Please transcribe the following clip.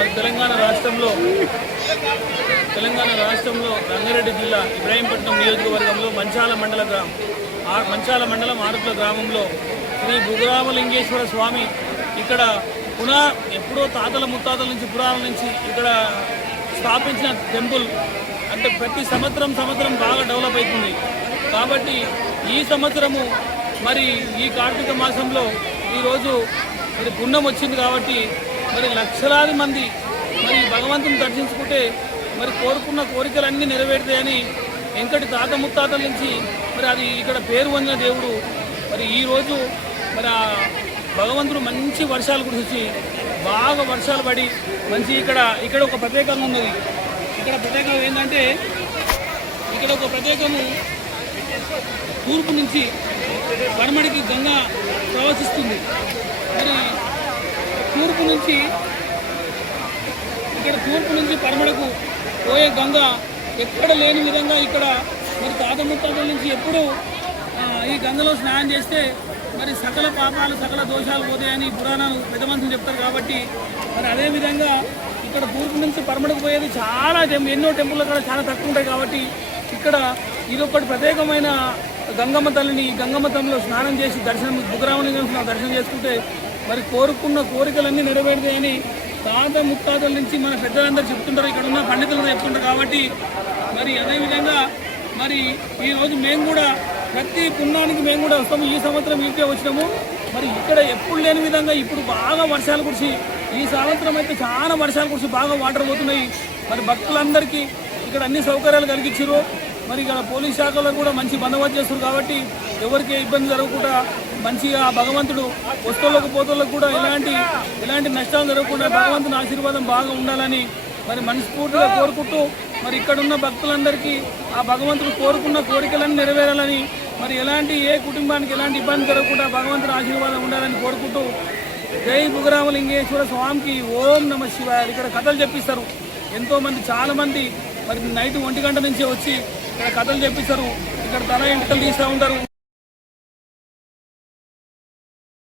మరి తెలంగాణ రాష్ట్రంలో రంగారెడ్డి జిల్లా ఇబ్రాహీంపట్నం నియోజకవర్గంలో మంచాల మండలం ఆరుట్ల గ్రామంలో శ్రీ బుగ్గరామలింగేశ్వర స్వామి ఇక్కడ ఎప్పుడో తాతల ముత్తాతల నుంచి పురాణాల నుంచి ఇక్కడ స్థాపించిన టెంపుల్. అంటే ప్రతి సంవత్సరం బాగా డెవలప్ అవుతుంది. కాబట్టి ఈ సంవత్సరము మరి ఈ కార్తీక మాసంలో ఈరోజు మరి పుణ్యం వచ్చింది కాబట్టి మరి లక్షలాది మంది మరి భగవంతుని దర్శించుకుంటే మరి కోరుకున్న కోరికలన్నీ నెరవేరుతాయని వెంకటి తాత ముత్తాతల నుంచి మరి అది ఇక్కడ పేరు పొందిన దేవుడు. మరి ఈరోజు మరి ఆ భగవంతుడు మంచి వర్షాలు కురిసి బాగా వర్షాలు పడి మంచి ఇక్కడ ఒక ప్రత్యేకంగా ఉన్నది. ఇక్కడ ప్రత్యేకం ఏంటంటే ఇక్కడ ఒక ప్రత్యేకము తూర్పు నుంచి పడమడికి గంగా ప్రవహిస్తుంది. మరి తూర్పు నుంచి పడమడకు పోయే గంగ ఎక్కడ లేని విధంగా ఇక్కడ మరి తాత ముత్తాతల నుంచి ఎప్పుడు ఈ గంగలో స్నానం చేస్తే మరి సకల పాపాలు సకల దోషాలు పోతాయని పురాణాలు పెద్ద మనుషులు చెప్తారు. కాబట్టి మరి అదేవిధంగా ఇక్కడ తూర్పు నుంచి పడమడకు పోయేది చాలా ఎన్నో టెంపుల్ అక్కడ చాలా తక్కువ ఉంటాయి. కాబట్టి ఇక్కడ ఇదొకటి ప్రత్యేకమైన గంగమ్మ తల్లిని గంగమ్మ తల్లిలో స్నానం చేసి బుగ్గరామలింగేశ్వర దర్శనం చేసుకుంటే మరి కోరుకున్న కోరికలన్నీ నెరవేరుతాయని తాత ముత్తాతల నుంచి మన పెద్దలందరూ చెప్తుంటారు, ఇక్కడ ఉన్న పండితులు చెప్తుంటారు. కాబట్టి మరి అదేవిధంగా మరి ఈరోజు మేము కూడా ప్రతి పుణ్యానికి మేము కూడా వస్తాము. ఈ సంవత్సరం ఇంకే వచ్చినాము. మరి ఇక్కడ ఎప్పుడు లేని విధంగా ఇప్పుడు బాగా వర్షాలు కురిసి ఈ సంవత్సరం అయితే చాలా వర్షాలు కురిసి బాగా వాటర్ పోతున్నాయి. మరి భక్తులందరికీ ఇక్కడ అన్ని సౌకర్యాలు కలిగించారు. మరి ఇక్కడ పోలీస్ శాఖలో కూడా మంచి బందోబస్తు చేస్తారు. కాబట్టి ఎవరికి ఇబ్బంది జరగకుండా మంచిగా భగవంతుడు వస్తువులకు పోతులకు కూడా ఎలాంటి నష్టాలు జరగకుండా భగవంతుని ఆశీర్వాదం బాగా ఉండాలని మరి మనస్ఫూర్తిగా కోరుకుంటూ మరి ఇక్కడున్న భక్తులందరికీ ఆ భగవంతుడు కోరుకున్న కోరికలన్నీ నెరవేరాలని మరి ఏ కుటుంబానికి ఎలాంటి ఇబ్బంది జరగకుండా భగవంతుని ఆశీర్వాదం ఉండాలని కోరుకుంటూ జై బుగ్గరామలింగేశ్వర స్వామికి ఓం నమ శివాయ. ఇక్కడ కథలు చెప్పిస్తారు ఎంతోమంది, చాలామంది మరి నైట్ 1 గంట నుంచే వచ్చి ఇక్కడ కథలు చెప్పిస్తారు. ఇక్కడ తల ఎంటకలు తీస్తూ ఉంటారు.